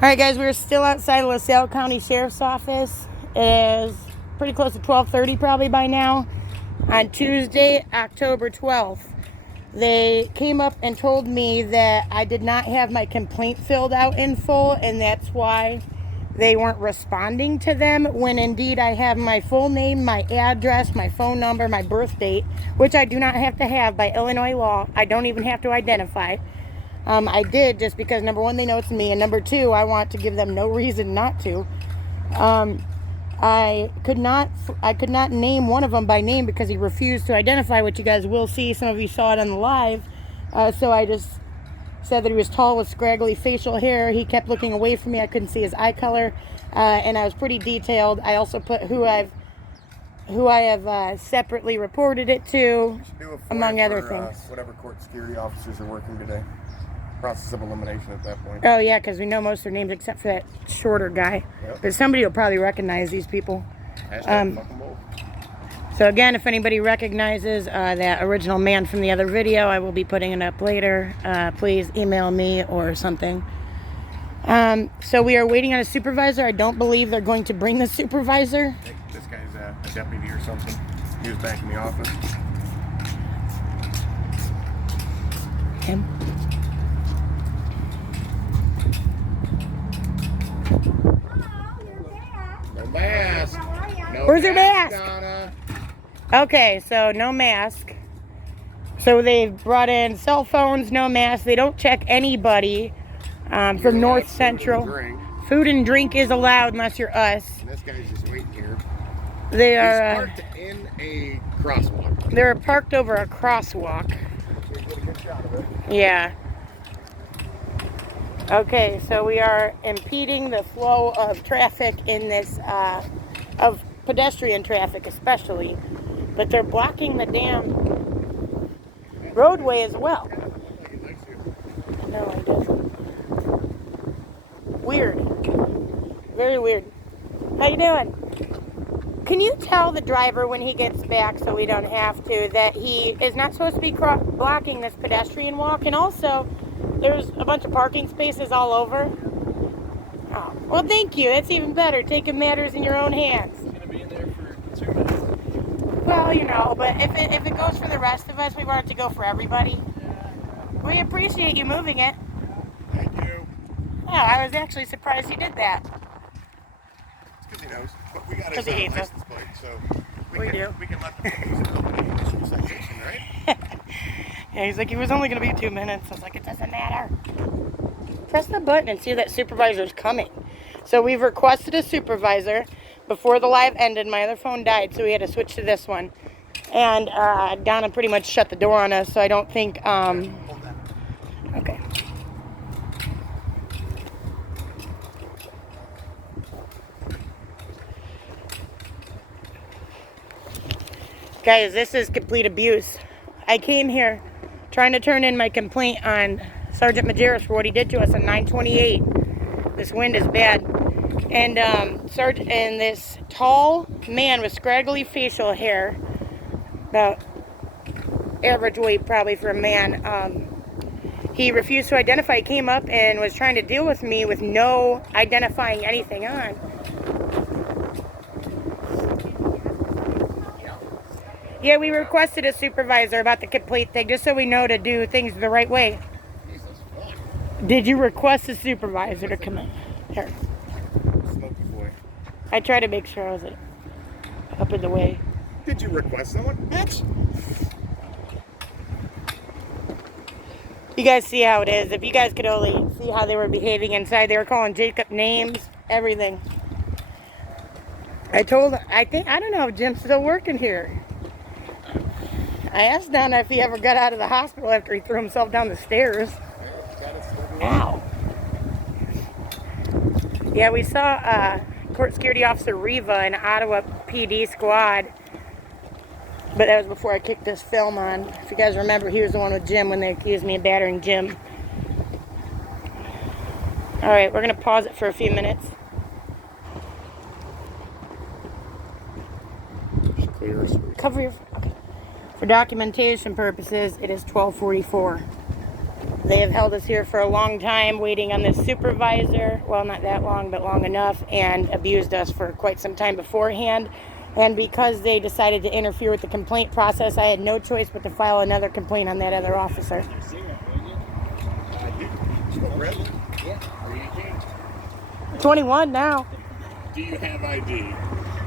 Alright guys, we're still outside of Lasalle County Sheriff's Office. It is pretty close to 12:30 probably by now. On Tuesday, October 12th, they came up and told me that I did not have my complaint filled out in full, and that's why they weren't responding to them, when indeed I have my full name, my address, my phone number, my birth date, which I do not have to have by Illinois law. I don't even have to identify. I did just because, number one, they know it's me, and number two, I want to give them no reason not to. I could not name one of them by name because he refused to identify, which you guys will see. Some of you saw it on the live. So I just said that he was tall with scraggly facial hair. He kept looking away from me. I couldn't see his eye color, and I was pretty detailed. I also put who I have separately reported it to, among other things. Whatever court security officers are working today. Process of elimination at that point. Oh yeah, because we know most of their names except for that shorter guy. Yep. But somebody will probably recognize these people. Fucking So again, if anybody recognizes that original man from the other video, I will be putting it up later. Please email me or something. So we are waiting on a supervisor. I don't believe they're going to bring the supervisor. I think this guy's a deputy or something. He was back in the office. Him. No mask. No Where's your mask? Donna. Okay, so no mask. So they've brought in cell phones, no mask. They don't check anybody from North Central. Food and drink is allowed unless you're us. And this guy's just waiting here. They He's are parked in a crosswalk. they're parked over a crosswalk. So you get a good shot of it. Yeah. Okay, so we are impeding the flow of traffic in this, of pedestrian traffic especially, but they're blocking the damn roadway as well. No, it doesn't. Weird. Very weird. How you doing? Can you tell the driver when he gets back, so we don't have to, that he is not supposed to be blocking this pedestrian walk? And also, there's a bunch of parking spaces all over. Oh, well, thank you. It's even better, taking matters in your own hands. It's going to be in there for 2 minutes. Well, you know, but if it goes for the rest of us, we want it to go for everybody. We appreciate you moving it. Thank you. Oh, I was actually surprised you did that. It's because he knows. But we got 'Cause his he hates us. license plate, so We do. We can let the police know when he issues a citation, right? Yeah, he's like, it was only going to be 2 minutes. I was like, it doesn't matter. Press the button and see that supervisor's coming. So we've requested a supervisor. Before the live ended, my other phone died, so we had to switch to this one. And Donna pretty much shut the door on us, so I don't think... Okay. Guys, this is complete abuse. I came here trying to turn in my complaint on Sergeant Majerus for what he did to us on 9/28. This wind is bad. And this tall man with scraggly facial hair, about average weight probably for a man, he refused to identify. He came up and was trying to deal with me with no identifying anything on. Yeah, we requested a supervisor about the complete thing, just so we know to do things the right way. Did you request a supervisor to come in? Here. Smoky boy. I try to make sure I was up in the way. Did you request someone? Bitch! You guys see how it is. If you guys could only see how they were behaving inside. They were calling Jacob names, everything. I don't know if Jim's still working here. I asked Donna if he ever got out of the hospital after he threw himself down the stairs. Ow. Yeah, we saw Court Security Officer Riva and Ottawa PD squad. But that was before I kicked this film on. If you guys remember, he was the one with Jim when they accused me of battering Jim. Alright, we're going to pause it for a few minutes. Cover your... Okay. For documentation purposes, it is 12:44. They have held us here for a long time, waiting on this supervisor. Well, not that long, but long enough, and abused us for quite some time beforehand. And because they decided to interfere with the complaint process, I had no choice but to file another complaint on that other officer. Yeah. Are you 18? 21 now. Do you have ID? No,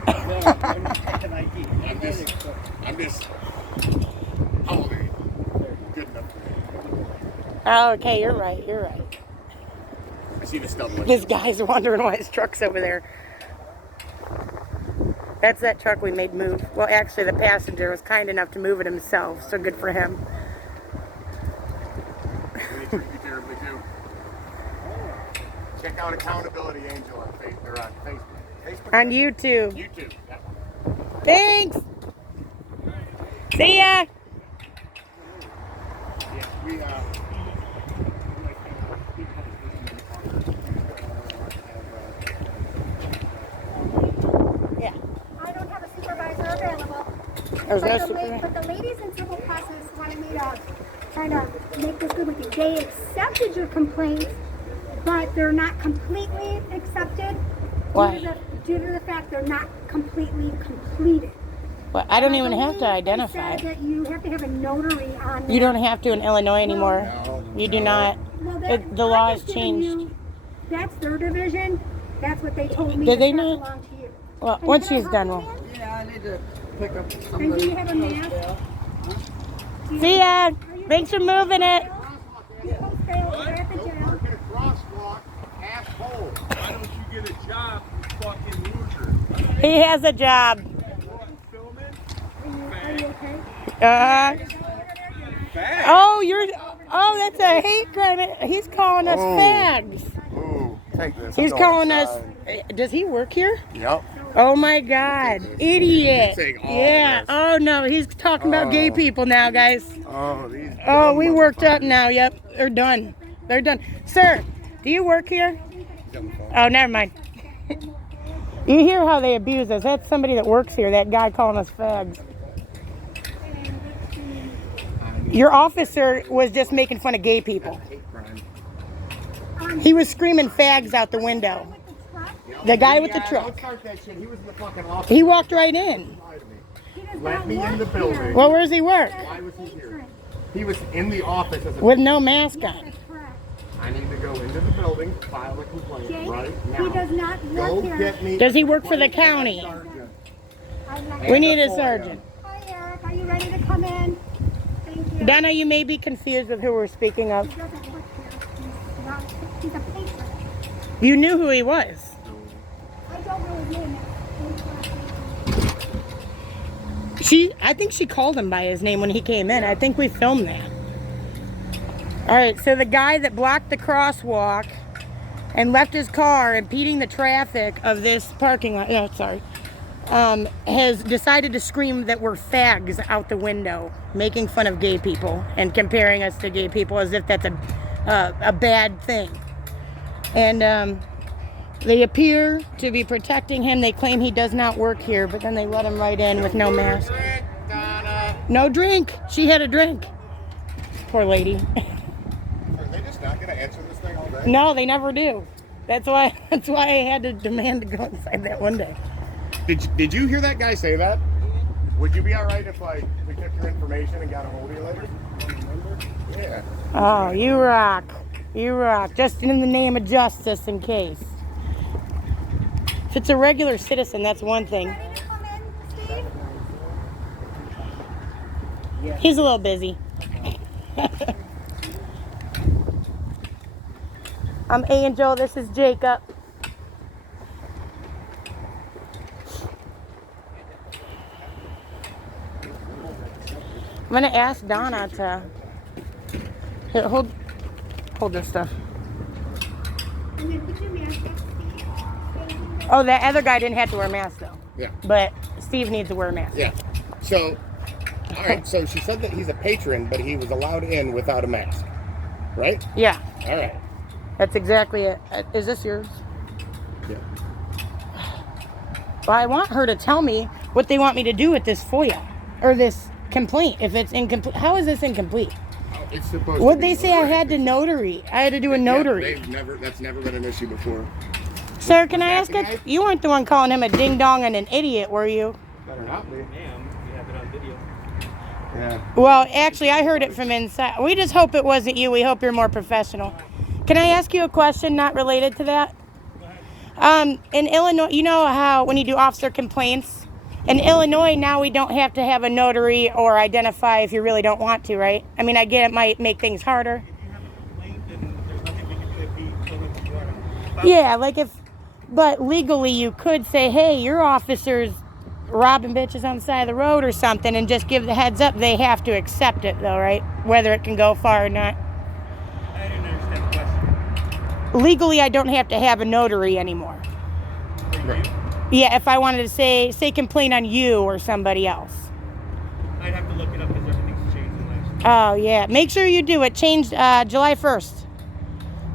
I don't have ID. I'm just. How old are you? Good enough for me. Oh, okay, you're right. You're right. I see the stub. This guy's wondering why his truck's over there. That's that truck we made move. Well, actually, the passenger was kind enough to move it himself, so good for him. They treat you terribly too. Check out Accountability Angel on Facebook. On YouTube. YouTube. That one. Thanks. See ya. Yeah, we Yeah. I don't have a supervisor available. There's no But supervisor. the ladies in civil process wanted me to kind of make this good with you. They accepted your complaints, but they're not completely accepted. Why? Due to the fact they're not completely completed. Well, I don't even have to They identify. said that you have to have a notary on You there. don't have to in Illinois anymore. You do not. Well, The law has changed. That's their division. That's what they told me. Did they to pass not? along to you. Well, And once can I she's help done, you, well. ma'am? Yeah, I need to pick up And do somebody. you have a mask? See ya. Thanks for moving it. You both stay over there at the jail. Park at a crosswalk, asshole. Why don't you get a job, you fucking loser? He has a job. Filming? Are you okay? Bad. Oh, that's a hate crime. He's calling us Oh. fags. Ooh, take this. He's I'm going calling us. inside. Does he work here? Yep. Oh my God, idiot! You're saying all Yeah. of this. Oh no, he's talking about gay Oh. people now, guys. Oh, these. Oh, dumb we worked up motherfuckers. now. Yep, they're done. They're done. Sir, do you work here? He's on the phone. Oh, never mind. You hear how they abuse us? That's somebody that works here. That guy calling us fags. Your officer was just making fun of gay people. Hate crime. He was screaming fags out the window. The guy with the Yeah, truck. Don't start that shit. He was in the fucking office. He walked right in. Lie to me. He does Let not me in work the here. building. Well, where's he work? Why was he here? He was in the office as a. With no mask on. That's correct. I need to go into the building, file a complaint Jake, right now. he does not Go work here. get me. Does he work for the county? Sergeant. I'm not- We need a FOIA. sergeant. Hi, Eric. Are you ready to come in? Thank you. Donna, you may be confused with who we're speaking of. He doesn't work here. He's a patron. You knew who he was. I don't know his name. I think she called him by his name when he came in. I think we filmed that. All right, so the guy that blocked the crosswalk and left his car impeding the traffic of this parking lot, has decided to scream that we're fags out the window, making fun of gay people and comparing us to gay people as if that's a bad thing. And they appear to be protecting him. They claim he does not work here, but then they let him right in with no mask. Drink, Donna. No drink. She had a drink. Poor lady. Are they just not gonna answer this thing all day? No, they never do. That's why I had to demand to go inside that one day. Did you hear that guy say that? Would you be all right if we took your information and got a hold of you later? Yeah. Oh, you rock. You rock. Just in the name of justice, in case. If it's a regular citizen, that's one thing. Ready to come in, Steve? He's a little busy. I'm Angel. This is Jacob. I'm gonna ask Donna to here, hold this stuff. And then put your mask up, Steve. Thank you. Oh, that other guy didn't have to wear a mask though. Yeah. But Steve needs to wear a mask. Yeah. So, all right. So she said that he's a patron, but he was allowed in without a mask, right? Yeah, All right. that's exactly it. Is this yours? Yeah. Well, I want her to tell me what they want me to do with this FOIA or this complaint. If it's incomplete, how is this incomplete? It's supposed What'd to be they say I had to notarized. notary? I had to do a notary. That's never been an issue before. Sir, can I Was ask that the you? guy? You weren't the one calling him a ding dong and an idiot, were you? Better not be. Ma'am, we have it on video. Yeah. Well, actually, I heard it from inside. We just hope it wasn't you. We hope you're more professional. Can I ask you a question not related to that? In Illinois, you know how when you do officer complaints, in Illinois now we don't have to have a notary or identify if you really don't want to, right? I mean, I get it might make things harder. If you have a complaint, then there's nothing we can do if he told us you are. Yeah, like but legally you could say, hey, your officer's robbing bitches on the side of the road or something, and just give the heads up. They have to accept it though, right? Whether it can go far or not. I didn't understand the question. Legally, I don't have to have a notary anymore. Yeah, if I wanted to say complaint on you or somebody else. I'd have to look it up because everything's changed in the last. Oh, yeah. Make sure you do. It changed July 1st.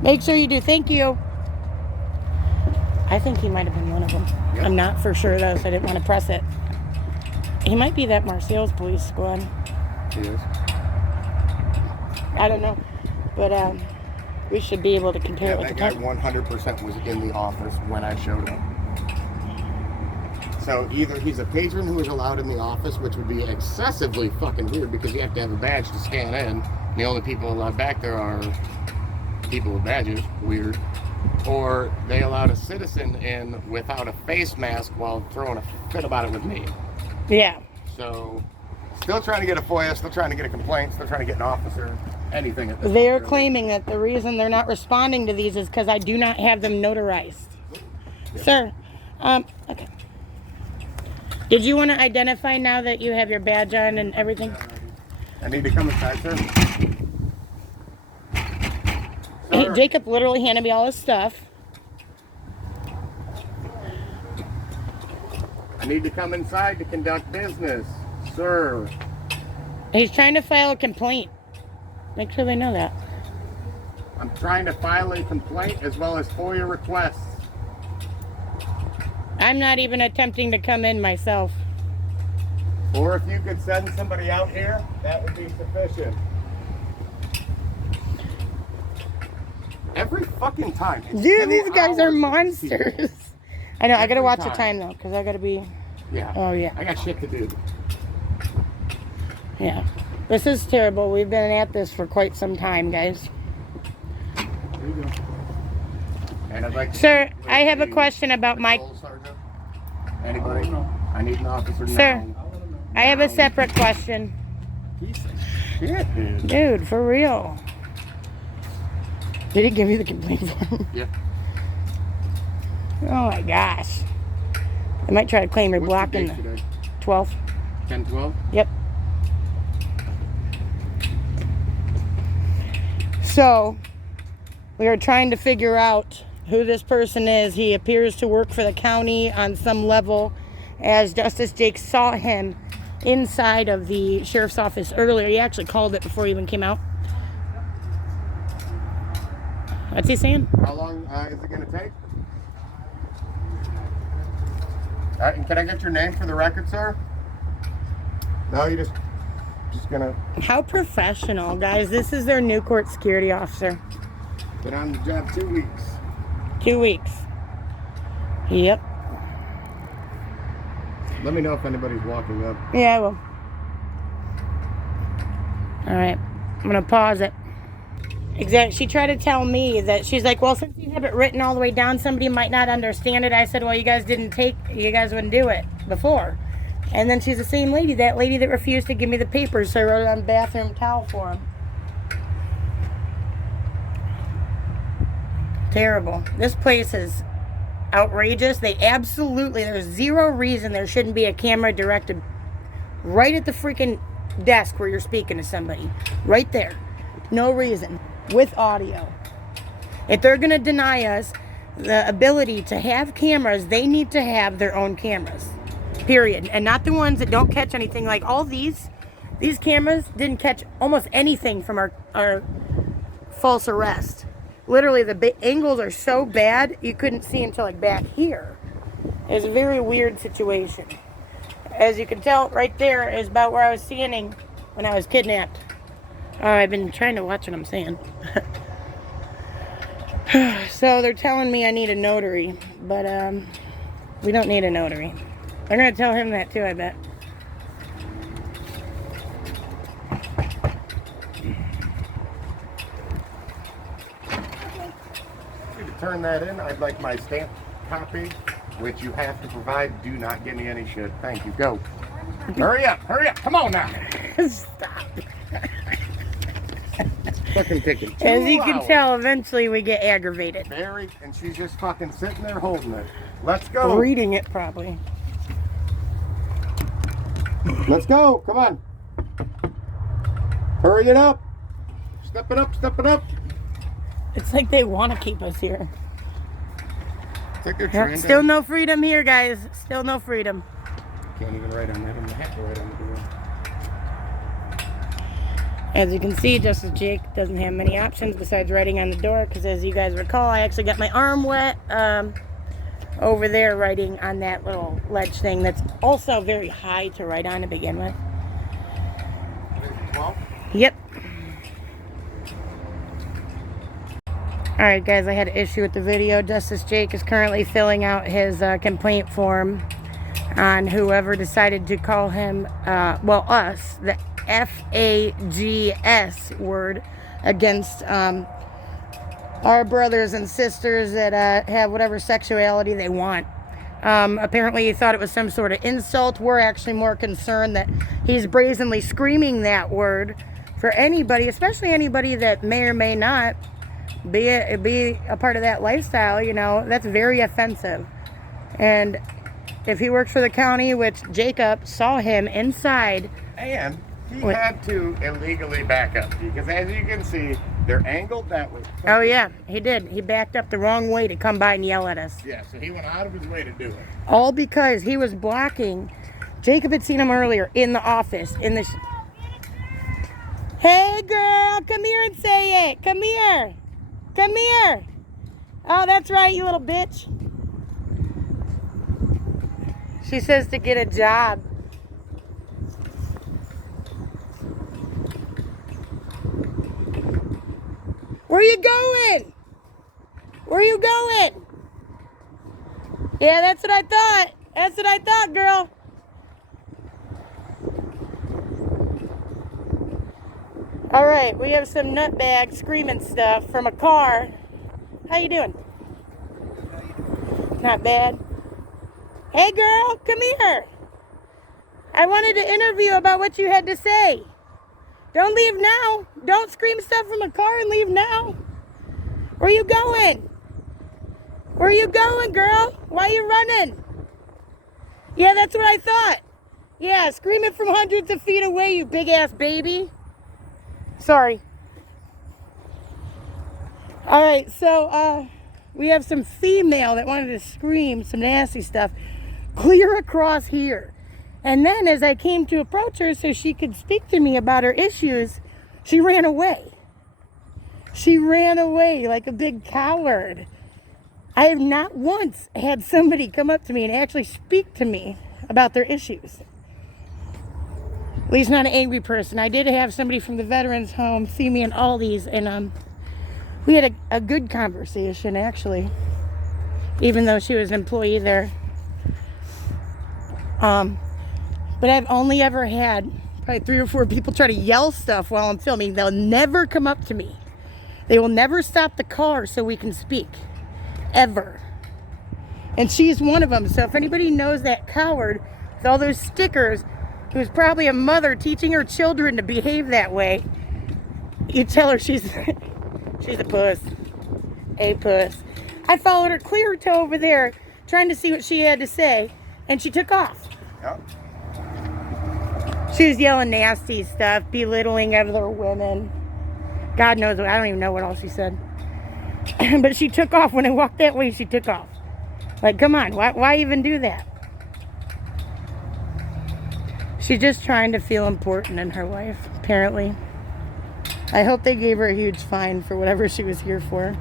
Make sure you do. Thank you. I think he might have been one of them. Yep. I'm not for sure, though, so I didn't want to press it. He might be that Marseille's police squad. He is. I don't know. But we should be able to compare Yeah, it with that the guy time. 100% was in the office when I showed up. So either he's a patron who is allowed in the office, which would be excessively fucking weird because you have to have a badge to scan in. The only people allowed back there are people with badges. Weird. Or they allowed a citizen in without a face mask while throwing a fit about it with me. Yeah. So still trying to get a FOIA, still trying to get a complaint, still trying to get an officer, anything at this They're point, really. claiming that the reason they're not responding to these is because I do not have them notarized. Yeah. Sir, okay. Did you want to identify now that you have your badge on and everything? I need to come inside, sir. Hey, Jacob literally handed me all his stuff. I need to come inside to conduct business, sir. He's trying to file a complaint. Make sure they know that. I'm trying to file a complaint as well as FOIA requests. I'm not even attempting to come in myself. Or if you could send somebody out here, that would be sufficient. Every fucking time. It's Dude, 2 these guys are hours. monsters. I know, I gotta Every watch the time. time though, because I gotta be, Yeah. oh yeah, I got shit to do. yeah. This is terrible. We've been at this for quite some time, guys. There you go. And I'd like to Sir, speak with I have a the question about my, patrol sergeant. Anybody? I need an officer Sir. now. I have a separate question. Shit, dude. Dude, for real. Did he give you the complaint form? Yeah. Oh my gosh. I might try to claim you're What's the blocking date the today? 12th. 10/12? Yep. So, we are trying to figure out who this person is. He appears to work for the county on some level, as Justice Jake saw him inside of the sheriff's office earlier. He actually called it before he even came out. What's he saying? How long is it going to take? All right, and can I get your name for the record, sir? No, you just gonna How professional, guys. This is their new court security officer. get on the job 2 weeks. 2 weeks. Yep. Let me know if anybody's walking up. Yeah, I will. Alright. I'm going to pause it. Exactly. She tried to tell me that she's like, well, since you have it written all the way down, somebody might not understand it. I said, well, you guys wouldn't do it before. And then she's the same lady, that lady that refused to give me the papers, so I wrote it on bathroom towel for him. Terrible. This place is outrageous. There's zero reason there shouldn't be a camera directed right at the freaking desk where you're speaking to somebody. Right there. No reason. With audio. If they're going to deny us the ability to have cameras, they need to have their own cameras. Period. And not the ones that don't catch anything. Like all these cameras didn't catch almost anything from our false arrest. Literally, the angles are so bad, you couldn't see until like back here. It's a very weird situation. As you can tell, right there is about where I was standing when I was kidnapped. Oh, I've been trying to watch what I'm saying. So they're telling me I need a notary, but we don't need a notary. They're gonna tell him that too, I bet. To turn that in, I'd like my stamp copy, which you have to provide. Do not give me any shit. Thank you. Go. Hurry up. Hurry up. Come on now. Stop. Fucking taking 2 As you can hours. tell, eventually we get aggravated. Very, and she's just fucking sitting there holding it. Let's go. Reading it probably. Let's go. Come on. Hurry it up. Step it up. Step it up. It's like they want to keep us here. It's like they're Yep, trying still to... no freedom here, guys. Still no freedom. Can't even write on that. I'm gonna have to write on the door. As you can see, Justice Jake doesn't have many options besides writing on the door, because as you guys recall, I actually got my arm wet over there writing on that little ledge thing that's also very high to write on to begin with. 12? Yep. Alright guys, I had an issue with the video. Justice Jake is currently filling out his complaint form on whoever decided to call him, us, the FAGS word against our brothers and sisters that have whatever sexuality they want. Apparently he thought it was some sort of insult. We're actually more concerned that he's brazenly screaming that word for anybody, especially anybody that may or may not be a part of that lifestyle. You know, that's very offensive. And if he works for the county, which Jacob saw him inside, And he had to illegally back up because, as you can see, they're angled that way. oh yeah, he did. He backed up the wrong way to come by and yell at us. Yeah, so he went out of his way to do it. All because he was blocking. Jacob had seen him earlier in the office. Hey girl, come here and say it. Come here. Come here. Oh, that's right, you little bitch. She says to get a job. Where you going? Where you going? Yeah, that's what I thought. That's what I thought, girl. All right, we have some nutbag screaming stuff from a car. How you doing? Not bad. Hey, girl, come here. I wanted to interview about what you had to say. Don't leave now. Don't scream stuff from a car and leave now. Where you going? Where you going, girl? Why you running? Yeah, that's what I thought. Yeah, screaming from hundreds of feet away, you big-ass baby. Sorry. All right, so we have some female that wanted to scream some nasty stuff clear across here. And then as I came to approach her so she could speak to me about her issues, she ran away. She ran away like a big coward. I have not once had somebody come up to me and actually speak to me about their issues. At least not an angry person. I did have somebody from the veterans home see me in Aldi's, and we had a good conversation, actually, even though she was an employee there. But I've only ever had probably 3 or 4 people try to yell stuff while I'm filming. They'll never come up to me. They will never stop the car so we can speak. Ever. And she's one of them. So if anybody knows that coward with all those stickers, who's probably a mother teaching her children to behave that way, you tell her she's a puss. A puss. I followed her clear to over there trying to see what she had to say, and she took off. Yep. She was yelling nasty stuff, belittling other women. God knows what, I don't even know what all she said. But she took off. When I walked that way, she took off. Like, come on, why even do that? She's just trying to feel important in her life, apparently. I hope they gave her a huge fine for whatever she was here for.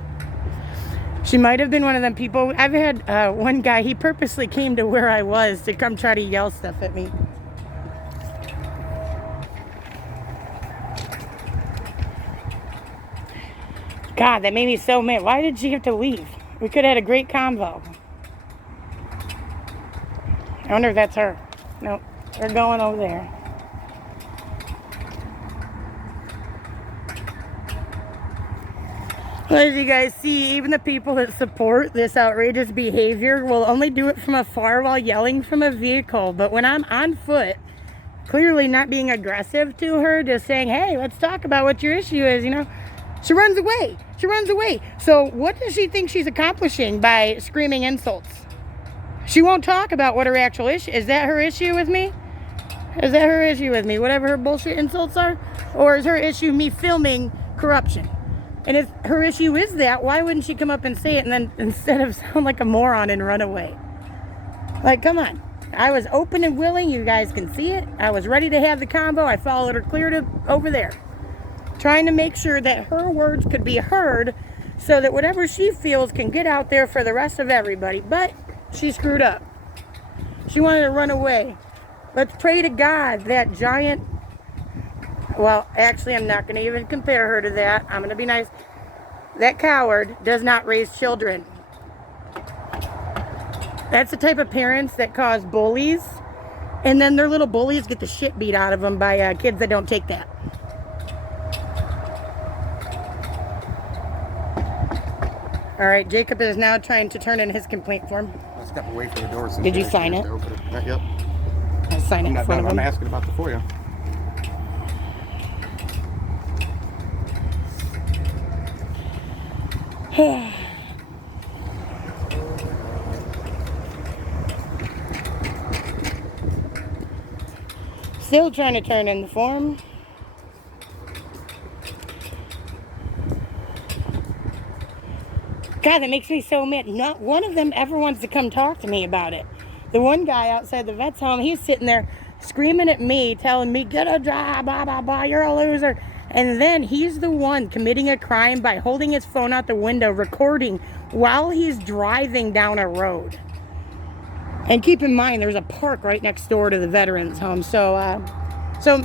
She might have been one of them people. I've had one guy, he purposely came to where I was to come try to yell stuff at me. God, that made me so mad. Why did she have to leave? We could have had a great convo. I wonder if that's her. Nope, they're going over there. Well, as you guys see, even the people that support this outrageous behavior will only do it from afar while yelling from a vehicle. But when I'm on foot, clearly not being aggressive to her, just saying, hey, let's talk about what your issue is, you know, she runs away. She runs away. So what does she think she's accomplishing by screaming insults? She won't talk about what her actual issue is. That her issue with me? Is that her issue with me? Whatever her bullshit insults are? Or is her issue me filming corruption? And if her issue is that, why wouldn't she come up and say it and then instead of sound like a moron and run away? Like, come on. I was open and willing. You guys can see it. I was ready to have the combo. I followed her clear to over there. Trying to make sure that her words could be heard so that whatever she feels can get out there for the rest of everybody. But she screwed up. She wanted to run away. Let's pray to God that giant... Well, actually, I'm not going to even compare her to that. I'm going to be nice. That coward does not raise children. That's the type of parents that cause bullies. And then their little bullies get the shit beat out of them by kids that don't take that. All right, Jacob is now trying to turn in his complaint form. I stepped away from the door. Did you sign it? Not yet. I'll sign it in front of I'm him. asking about the FOIA. Still trying to turn in the form. God, that makes me so mad. Not one of them ever wants to come talk to me about it. The one guy outside the vet's home, he's sitting there screaming at me, telling me, get a job, blah, blah, blah, you're a loser. And then he's the one committing a crime by holding his phone out the window, recording while he's driving down a road. And keep in mind, there's a park right next door to the veterans' home. So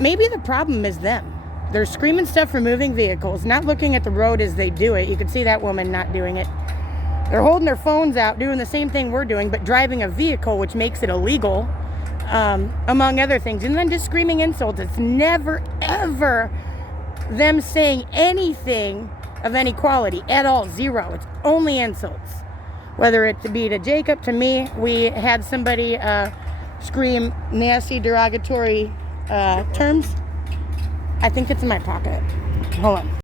maybe the problem is them. They're screaming stuff for moving vehicles, not looking at the road as they do it. You can see that woman not doing it. They're holding their phones out, doing the same thing we're doing, but driving a vehicle, which makes it illegal, among other things. And then just screaming insults. It's never, ever them saying anything of any quality at all. Zero. It's only insults. Whether it be to Jacob, to me, we had somebody scream nasty, derogatory terms. I think it's in my pocket. Hold on.